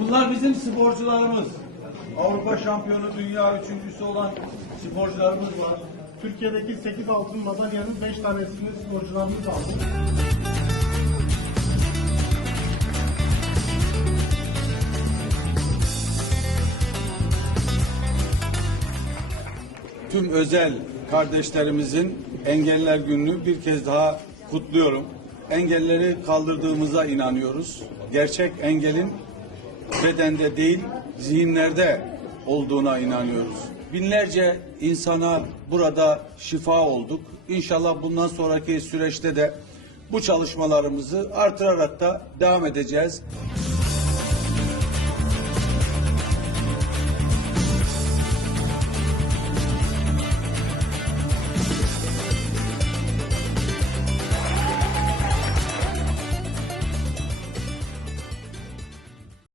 Bunlar bizim sporcularımız. Avrupa şampiyonu, dünya üçüncüsü olan sporcularımız var. Türkiye'deki 8 altın madalyanın 5 tanesini sporcularımız aldı. Tüm özel kardeşlerimizin Engeller Günü'nü bir kez daha kutluyorum. Engelleri kaldırdığımıza inanıyoruz. Gerçek engelin bedende değil, zihinlerde olduğuna inanıyoruz. Binlerce insana burada şifa olduk. İnşallah bundan sonraki süreçte de bu çalışmalarımızı artırarak da devam edeceğiz.